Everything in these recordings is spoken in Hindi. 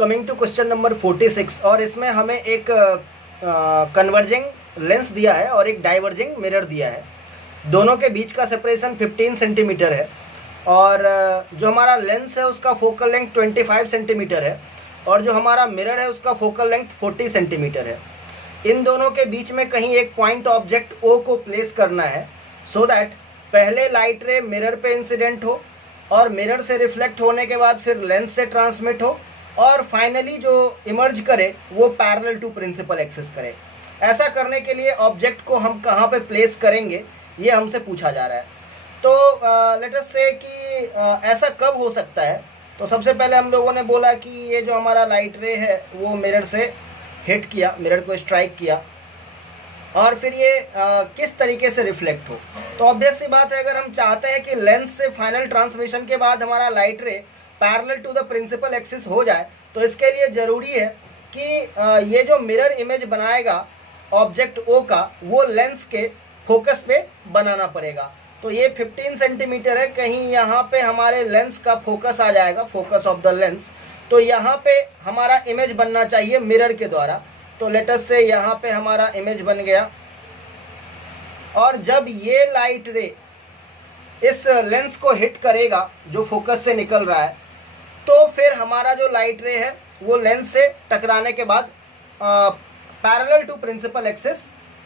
कमिंग टू क्वेश्चन नंबर 46 और इसमें हमें एक कन्वर्जिंग लेंस दिया है और एक डाइवर्जिंग मिरर दिया है। दोनों के बीच का सेपरेशन 15 सेंटीमीटर है और जो हमारा लेंस है उसका फोकल लेंथ 25 सेंटीमीटर है और जो हमारा मिरर है उसका फोकल लेंथ 40 सेंटीमीटर है। इन दोनों के बीच में कहीं एक पॉइंट ऑब्जेक्ट O को प्लेस करना है सो दैट पहले लाइट रे मिरर पे इंसिडेंट हो और मिरर से रिफ्लेक्ट होने के बाद फिर लेंस से ट्रांसमिट हो और फाइनली जो इमर्ज करे वो पैरेलल टू प्रिंसिपल एक्सिस करे। ऐसा करने के लिए ऑब्जेक्ट को हम कहाँ पे प्लेस करेंगे ये हमसे पूछा जा रहा है। तो लेट अस से कि ऐसा कब हो सकता है। तो सबसे पहले हम लोगों ने बोला कि ये जो हमारा लाइट रे है वो मिरर से हिट किया, मिरर को स्ट्राइक किया और फिर ये किस तरीके से रिफ्लेक्ट हो। तो ऑब्वियस सी बात है, अगर हम चाहते हैं कि लेंस से फाइनल ट्रांसमिशन के बाद हमारा light ray parallel to the principal axis हो जाए तो इसके लिए ज़रूरी है कि ये जो मिरर इमेज बनाएगा ऑब्जेक्ट O का वो लेंस के फोकस पे बनाना पड़ेगा। तो ये 15 सेंटीमीटर है, कहीं यहाँ पे हमारे लेंस का फोकस आ जाएगा, फोकस ऑफ द लेंस। तो यहाँ पे हमारा इमेज बनना चाहिए मिरर के द्वारा। तो लेट अस से यहाँ पे हमारा इमेज बन गया और जब ये लाइट रे इस लेंस को हिट करेगा जो फोकस से निकल रहा है तो फिर हमारा जो लाइट रे है वो लेंस से टकराने के बाद parallel to principal axis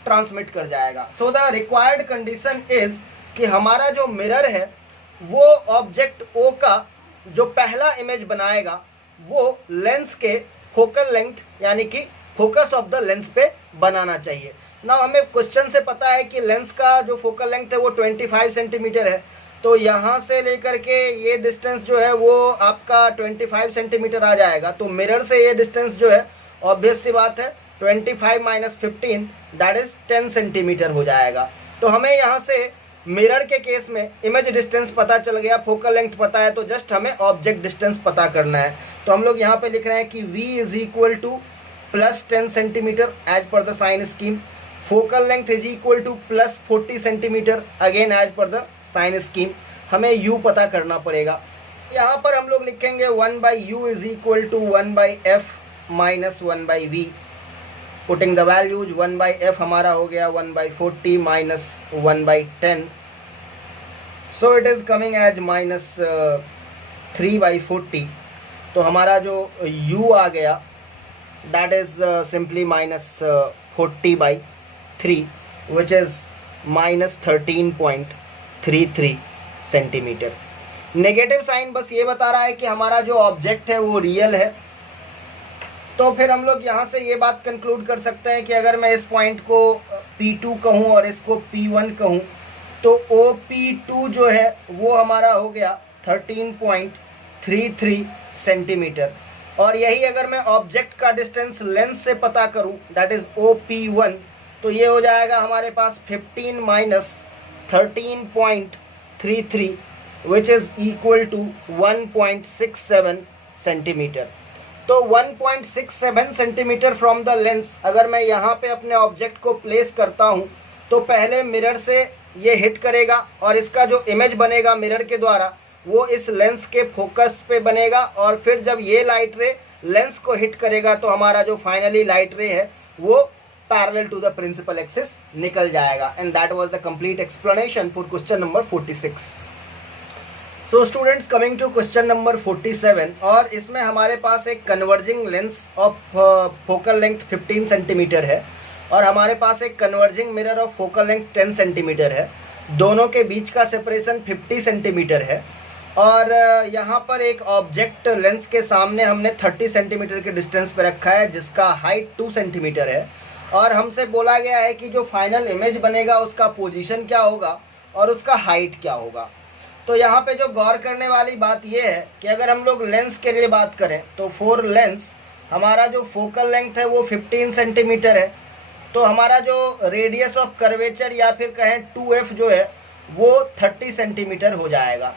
transmit कर जाएगा। So the required condition is कि हमारा जो मिरर है वो ऑब्जेक्ट O का जो पहला इमेज बनाएगा वो लेंस के फोकल लेंथ यानी कि फोकस ऑफ द लेंस पे बनाना चाहिए। ना हमें क्वेश्चन से पता है कि लेंस का जो फोकल लेंथ है वो 25 सेंटीमीटर है। तो यहाँ से लेकर के ये डिस्टेंस जो है वो आपका 25 सेंटीमीटर आ जाएगा। तो मिरर से ये डिस्टेंस जो है ऑब्वियस सी बात है 25 माइनस 15 दैट इज 10 सेंटीमीटर हो जाएगा। तो हमें यहाँ से मिरर के केस में इमेज डिस्टेंस पता चल गया, फोकल लेंथ पता है, तो जस्ट हमें ऑब्जेक्ट डिस्टेंस पता करना है। तो हम लोग यहाँ पे लिख रहे हैं कि V is equal to plus 10 centimetre as per the sign scheme, focal length is equal to plus 40 centimetre again as per the sign scheme. हमें U पता करना पड़ेगा। यहाँ पर हम लोग लिखेंगे 1/U is equal to 1/F minus 1/V। Putting the values 1/F हमारा हो गया 1/40 minus 1/10, so it is coming as minus 3/40। तो हमारा जो U आ गया that is simply minus 40/3 which is minus 13.33 centimetre. Negative sign बस ये बता रहा है कि हमारा जो ऑब्जेक्ट है वो रियल है। तो फिर हम लोग यहाँ से ये बात कंक्लूड कर सकते हैं कि अगर मैं इस पॉइंट को P2 कहूँ और इसको P1 कहूँ तो OP2 जो है वो हमारा हो गया 13.33 सेंटीमीटर। और यही अगर मैं ऑब्जेक्ट का डिस्टेंस लेंस से पता करूँ दैट इज OP1 तो ये हो जाएगा हमारे पास 15 minus 13.33 which is equal to 1.67 centimetre. तो 1.67 सेंटीमीटर फ्रॉम द लेंस अगर मैं यहाँ पे अपने ऑब्जेक्ट को प्लेस करता हूँ तो पहले मिरर से ये हिट करेगा और इसका जो इमेज बनेगा मिरर के द्वारा वो इस लेंस के फोकस पे बनेगा और फिर जब ये लाइट रे लेंस को हिट करेगा तो हमारा जो फाइनली लाइट रे है वो parallel to the principal axis निकल जाएगा। And that was the complete explanation for question number 46। So students, coming to question number 47 और इसमें हमारे पास एक converging lens of focal length 15 centimetre है और हमारे पास एक converging mirror of focal length 10 centimetre है। दोनों के बीच का सेपरेशन 50 सेंटीमीटर है और यहाँ पर एक ऑब्जेक्ट लेंस के सामने हमने 30 सेंटीमीटर के डिस्टेंस पे रखा है जिसका हाइट 2 सेंटीमीटर है और हमसे बोला गया है कि जो फाइनल इमेज बनेगा उसका पोजीशन क्या होगा और उसका हाइट क्या होगा। तो यहाँ पे जो गौर करने वाली बात यह है कि अगर हम लोग लेंस के लिए बात करें तो फॉर लेंस हमारा जो फोकल लेंथ है वो 15 सेंटीमीटर है। तो हमारा जो रेडियस ऑफ कर्वेचर या फिर कहें 2F जो है वो 30 सेंटीमीटर हो जाएगा।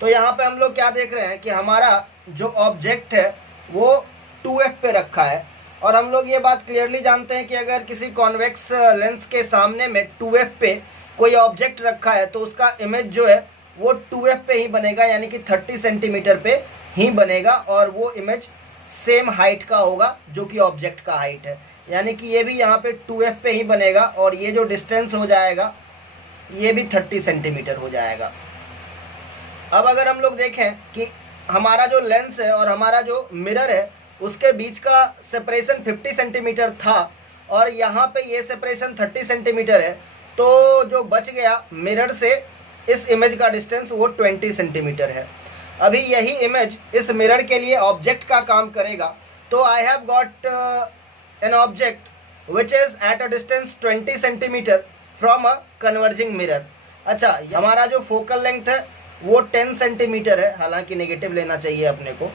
तो यहाँ पे हम लोग क्या देख रहे हैं कि हमारा जो ऑब्जेक्ट है वो 2F पे रखा है और हम लोग ये बात क्लियरली जानते हैं कि अगर किसी कॉन्वेक्स लेंस के सामने में 2F पे कोई ऑब्जेक्ट रखा है तो उसका इमेज जो है वो 2F पे ही बनेगा यानी कि 30 सेंटीमीटर पे ही बनेगा और वो इमेज सेम हाइट का होगा जो कि ऑब्जेक्ट का हाइट है, यानी कि ये भी यहाँ पे 2f पे ही बनेगा और ये जो डिस्टेंस हो जाएगा ये भी 30 सेंटीमीटर हो जाएगा। अब अगर हम लोग देखें कि हमारा जो लेंस है और हमारा जो मिरर है उसके बीच का सेपरेशन 50 सेंटीमीटर था और यहाँ पे ये सेपरेशन 30 सेंटीमीटर है, तो जो बच गया मिरर से इस इमेज का डिस्टेंस वो 20 सेंटीमीटर है। अभी यही इमेज इस मिरर के लिए ऑब्जेक्ट का काम करेगा। तो I have got an object which is at a distance 20 centimetre from a converging mirror. अच्छा, हमारा जो फोकल लेंथ है वो 10 सेंटीमीटर है, हालांकि नेगेटिव लेना चाहिए अपने को।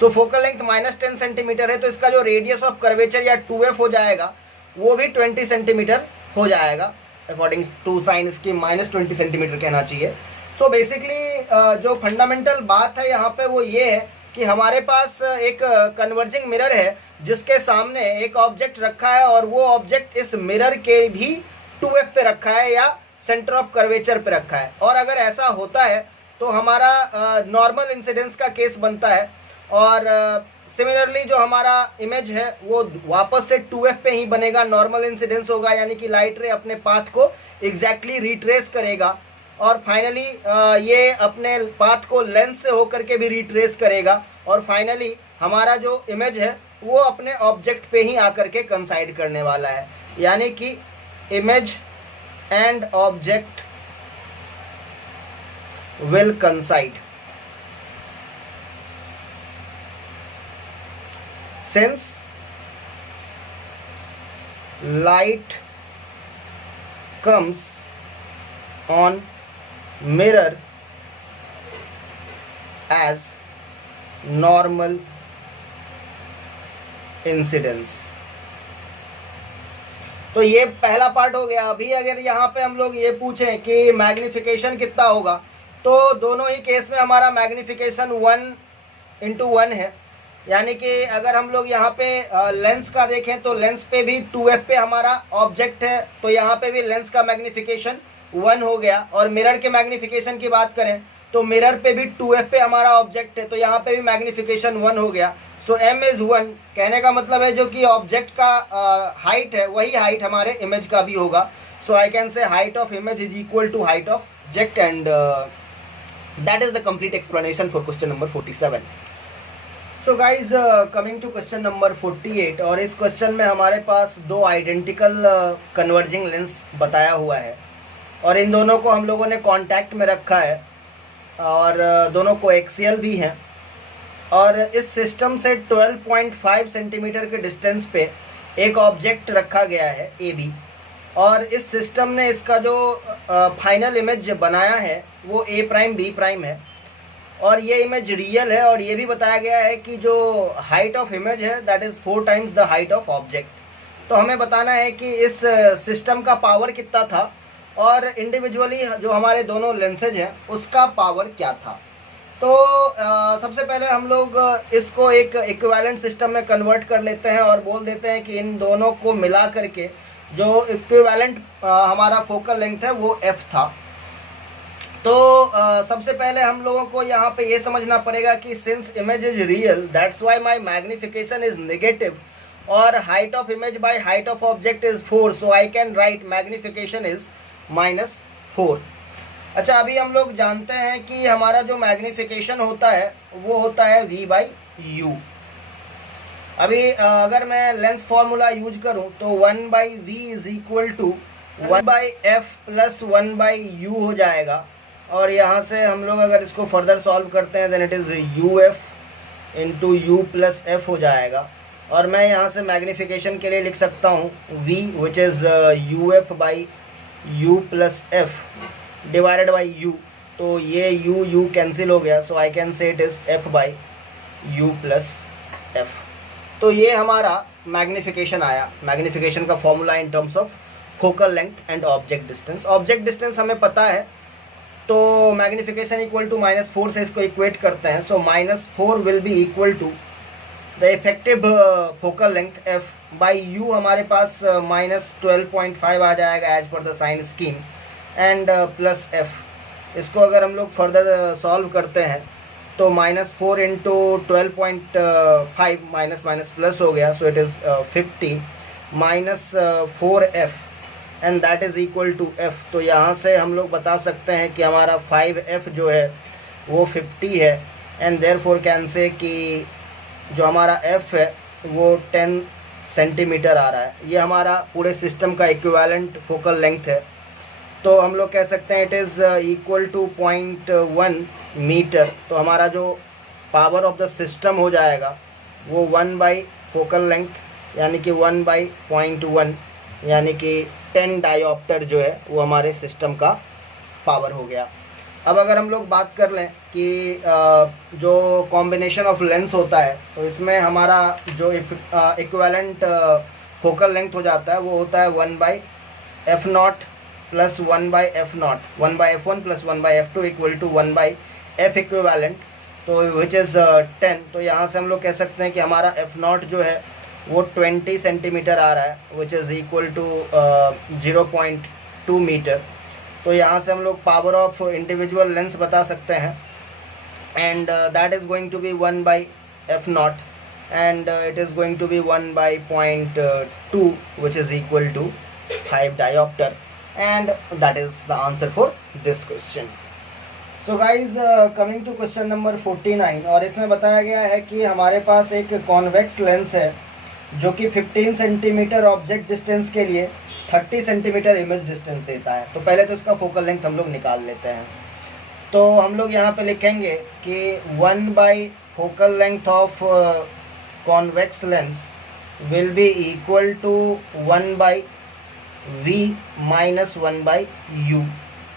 सो फोकल लेंथ -10 सेंटीमीटर है, तो इसका जो रेडियस ऑफ कर्वेचर या 2f हो जाएगा वो भी 20 सेंटीमीटर हो जाएगा। अकॉर्डिंग टू साइन इसकी -20 सेंटीमीटर कहना चाहिए। तो बेसिकली जो फंडामेंटल बात है यहाँ पे वो ये है कि हमारे पास एक कन्वर्जिंग मिरर है जिसके सामने एक ऑब्जेक्ट रखा है और वो ऑब्जेक्ट इस मिरर के भी 2f पे रखा है या सेंटर ऑफ कर्वेचर पे रखा है। और अगर ऐसा होता है तो हमारा नॉर्मल इंसिडेंस का केस बनता है और सिमिलरली जो हमारा इमेज है वो वापस से 2f पे ही बनेगा, नॉर्मल इंसिडेंस होगा, यानी कि लाइट रे अपने पाथ को एग्जैक्टली रिट्रेस करेगा और फाइनली ये अपने पाथ को लेंस से होकर के भी रिट्रेस करेगा और फाइनली हमारा जो इमेज है वो अपने ऑब्जेक्ट पे ही आकर के कंसाइड करने वाला है, यानी कि image and object will coincide. Since light comes on mirror as normal incidence. तो ये पहला पार्ट हो गया। अभी अगर यहाँ पे हम लोग ये पूछें कि मैग्निफिकेशन कितना होगा, तो दोनों ही केस में हमारा मैग्निफिकेशन 1:1 है, यानी कि अगर हम लोग यहाँ पे लेंस का देखें तो लेंस पे भी 2f पे हमारा ऑब्जेक्ट है, तो यहाँ पे भी लेंस का मैग्निफिकेशन 1 हो गया। और मिरर के मैग्निफिकेशन की बात करें तो मिरर पे भी 2f पे हमारा ऑब्जेक्ट है, तो यहाँ पे भी मैग्निफिकेशन 1 हो गया। सो m इज 1, कहने का मतलब है जो कि ऑब्जेक्ट का हाइट है वही हाइट हमारे इमेज का भी होगा। So I can say height of image is equal to height of object and that is the complete explanation for question number 47. So guys, coming to question number 48, और इस क्वेश्चन में हमारे पास दो आइडेंटिकल कन्वर्जिंग लेंस बताया हुआ है और इन दोनों को हम लोगों ने कांटेक्ट में रखा है और दोनों को एक्सियल भी हैं और इस सिस्टम से 12.5 सेंटीमीटर के डिस्टेंस पे एक ऑब्जेक्ट रखा गया है AB और इस सिस्टम ने इसका जो फाइनल इमेज बनाया है वो A', B' है और ये इमेज रियल है और ये भी बताया गया है कि जो हाइट ऑफ इमेज है that is 4 times the height of object. तो हमें बताना है कि इस सिस्टम का पावर कितना था और इंडिविजुअली जो हमारे दोनों लेंसेज हैं उसका पावर क्या था। तो सबसे पहले हम लोग इसको एक इक्विवेलेंट सिस्टम में कन्वर्ट कर लेते हैं और बोल देते हैं कि इन दोनों को मिला करके जो इक्विवेलेंट हमारा फोकल लेंथ है वो f था। तो सबसे पहले हम लोगों को यहाँ पे ये समझना पड़ेगा कि since image is real that's why my magnification is negative और height of image by height of object is 4, so I can write magnification is -4। अच्छा, अभी हम लोग जानते हैं कि हमारा जो मैग्निफिकेशन होता है वो होता है V/U। अभी अगर मैं लेंस फॉर्मूला यूज करूं तो 1/V is equal to 1/f plus 1/u हो जाएगा और यहाँ से हम लोग अगर इसको फर्दर सॉल्व करते हैं then it is UF into U plus F हो जाएगा और मैं यहाँ से मैग्निफिकेशन के लिए लिख सकता हूँ V which is UF/U plus F divided by U। तो ये U कैंसिल हो गया, so I can say it is F/U plus F। तो ये हमारा मैग्निफिकेशन आया, मैग्निफिकेशन का formula in terms of focal length and object distance. Object distance हमें पता है तो मैग्निफिकेशन इक्वल टू -4 से इसको इक्वेट करते हैं। So -4 will be equal to the effective focal length f by u हमारे पास -12.5 आ जाएगा as per the sign scheme and plus f। इसको अगर हम लोग फर्दर सॉल्व करते हैं तो -4 इंटू 12.5 माइनस माइनस प्लस हो गया, so it is 50 minus 4f and that is equal to f। तो यहाँ से हम लोग बता सकते हैं कि हमारा 5f जो है वो 50 है एंड देयरफॉर कैन से कि जो हमारा f है वो 10 सेंटीमीटर आ रहा है। ये हमारा पूरे सिस्टम का इक्विवेलेंट फोकल लेंथ है। तो हम लोग कह सकते हैं it is equal to 0.1 metre. तो हमारा जो पावर ऑफ द सिस्टम हो जाएगा वो 1 बाई फोकल लेंथ यानी कि 1 बाई 0.1 यानी कि 10 डायोप्टर जो है वो हमारे सिस्टम का पावर हो गया। अब अगर हम लोग बात कर लें कि जो कॉम्बिनेशन ऑफ लेंस होता है तो इसमें हमारा जो इक्विवेलेंट फोकल लेंथ हो जाता है वो होता है 1 by F not plus 1 by F not, 1 by F1 plus 1 by F2 equal to 1 by F equivalent, तो विच इज़ 10। तो यहाँ से हम लोग कह सकते हैं कि हमारा एफ नॉट जो है वो 20 सेंटीमीटर आ रहा है which is equal to 0.2 metre. तो यहाँ से हम लोग पावर ऑफ इंडिविजुअल लेंस बता सकते हैं and that is going to be 1 by F not and it is going to be 1 by 0.2 which is equal to 5 dioptre and that is the answer for this question. So guys, coming to question number 49, और इसमें बताया गया है कि हमारे पास एक कॉन्वेक्स लेंस है जो कि 15 सेंटीमीटर ऑब्जेक्ट डिस्टेंस के लिए 30 सेंटीमीटर इमेज डिस्टेंस देता है। तो पहले तो इसका फोकल लेंथ हम लोग निकाल लेते हैं। तो हम लोग यहाँ पे लिखेंगे कि 1 by focal length of convex lens will be equal to 1 by v minus 1 by u।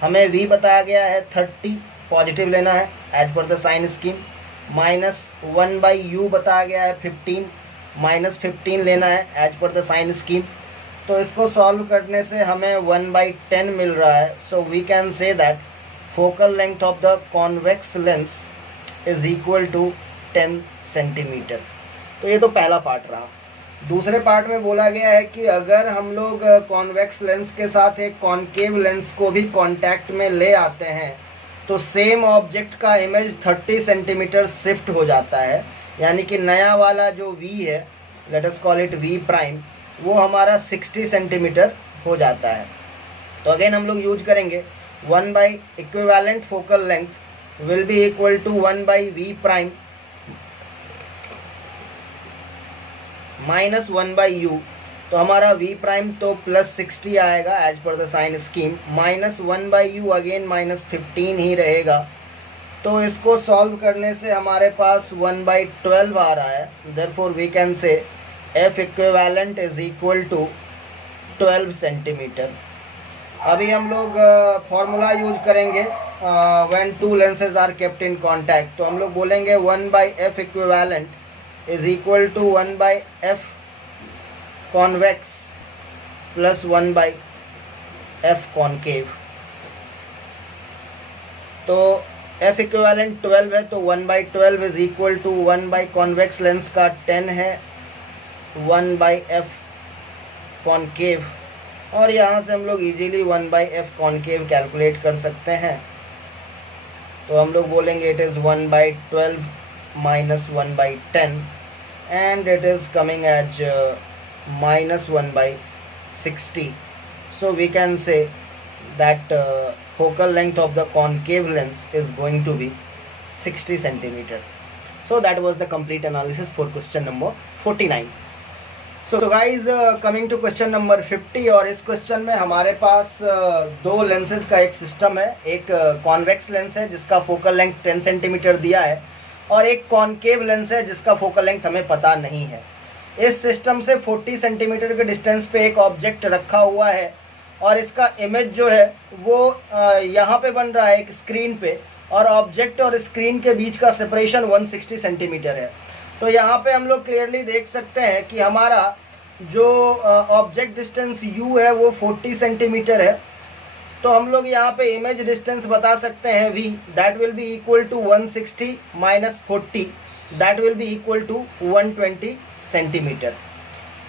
हमें v बताया गया है 30, पॉजिटिव लेना है as per the sign scheme, minus 1 by u बताया गया है 15, माइनस 15 लेना है as per the sign scheme. तो इसको सॉल्व करने से हमें 1 बाई 10 मिल रहा है। So we can say that focal length of the convex lens is equal to 10 centimetre. तो ये तो पहला पार्ट रहा। दूसरे पार्ट में बोला गया है कि अगर हम लोग कॉन्वेक्स लेंस के साथ एक कॉनकेव लेंस को भी कांटेक्ट में ले आते हैं तो सेम ऑब्जेक्ट का इमेज 30 सेंटीमीटर शिफ्ट हो जाता है, यानी कि नया वाला जो v है, let us call it v prime, वो हमारा 60 सेंटीमीटर हो जाता है। तो अगेन हम लोग यूज करेंगे 1 by equivalent focal length will be equal to 1 by v prime minus 1 by U. तो हमारा v प्राइम तो प्लस 60 आएगा as per the sign scheme, minus 1 by U again minus 15 ही रहेगा। तो इसको सॉल्व करने से हमारे पास 1 बाई 12 आ रहा है। Therefore we can say f equivalent is equal to 12 centimetre. अभी हम लोग फॉर्मूला यूज करेंगे when two lenses are kept in contact. तो हम लोग बोलेंगे 1 by F equivalent is equal to 1 by f convex plus 1 by f concave। तो f इक्विवेलेंट 12 है तो 1 by 12 is equal to 1 by convex lens का 10 है 1 by f concave, और यहाँ से हम लोग easily 1 by f concave calculate कर सकते हैं। तो हम लोग बोलेंगे it is 1 by 12 minus 1 by 10 and it is coming as minus 1 by 60. So we can say that focal length of the concave lens is going to be 60 centimeter. So that was the complete analysis for question number 49. So guys, coming to question number 50, और इस क्वेश्चन में हमारे पास दो लेंसेज का एक सिस्टम है। एक कॉन्वेक्स लेंस है जिसका फोकल लेंथ 10 सेंटीमीटर दिया है और एक कॉनकेव लेंस है जिसका फोकल लेंथ हमें पता नहीं है। इस सिस्टम से 40 सेंटीमीटर के डिस्टेंस पे एक ऑब्जेक्ट रखा हुआ है और इसका इमेज जो है वो यहाँ पे बन रहा है एक स्क्रीन पे, और ऑब्जेक्ट और स्क्रीन के बीच का सेपरेशन 160 सेंटीमीटर है। तो यहाँ पे हम लोग क्लियरली देख सकते हैं कि हमारा जो ऑब्जेक्ट डिस्टेंस u है वो 40 सेंटीमीटर है। तो हम लोग यहाँ पे इमेज डिस्टेंस बता सकते हैं v, that will be equal to 160 minus 40, that will be equal to 120 centimetre.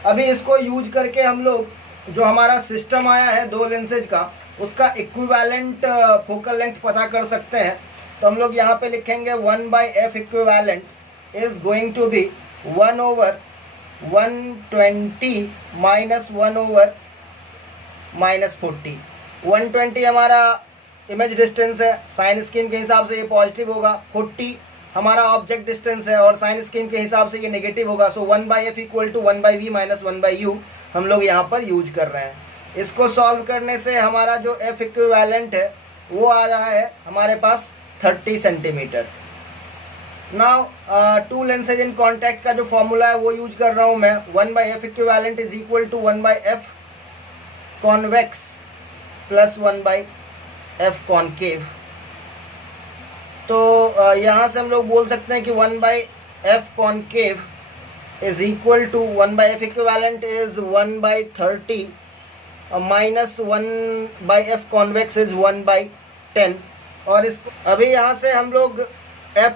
अभी इसको यूज करके हम लोग जो हमारा सिस्टम आया है दो लेंसेज का उसका इक्विवेलेंट फोकल लेंथ पता कर सकते हैं। तो हम लोग यहाँ पे लिखेंगे 1/f equivalent is going to be 1/120 minus 1/-40। 120 हमारा इमेज डिस्टेंस है, साइन स्कीम के हिसाब से ये पॉजिटिव होगा। 40 हमारा ऑब्जेक्ट डिस्टेंस है और साइन स्कीम के हिसाब से ये नेगेटिव होगा। सो 1/f equal to 1/v minus 1/u हम लोग यहाँ पर यूज कर रहे हैं। इसको सॉल्व करने से हमारा जो f इक्विवेलेंट है वो आ रहा है हमारे पास 30 centimetre. Now to lenses in contact का जो फॉर्मूला है वो यूज कर रहा हूँ मैं। 1/f equivalent is equal to 1/f convex plus 1/f concave. तो यहाँ से हम लोग बोल सकते हैं कि 1/f concave is equal to 1/f equivalent is 1/30 minus 1/f convex is 1/10। और इस अभी यहाँ से हम लोग f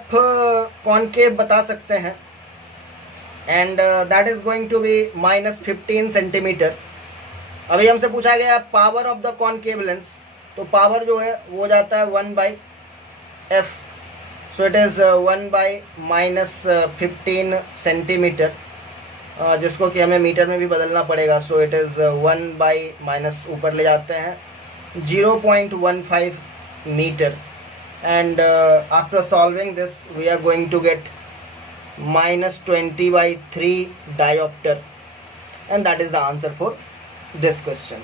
कॉन्केव बता सकते हैं and that is going to be minus 15 centimetre. अभी हमसे पूछा गया power of the concave lens, तो पावर जो है वो हो जाता है 1/f। So it is 1/-15 centimetre, जिसको कि हमें मीटर में भी बदलना पड़ेगा। सो इट इज़ 1/- ऊपर ले जाते हैं 0.15 metre. And after solving this we are going to get -20/3 diopter, and that is the answer for this question.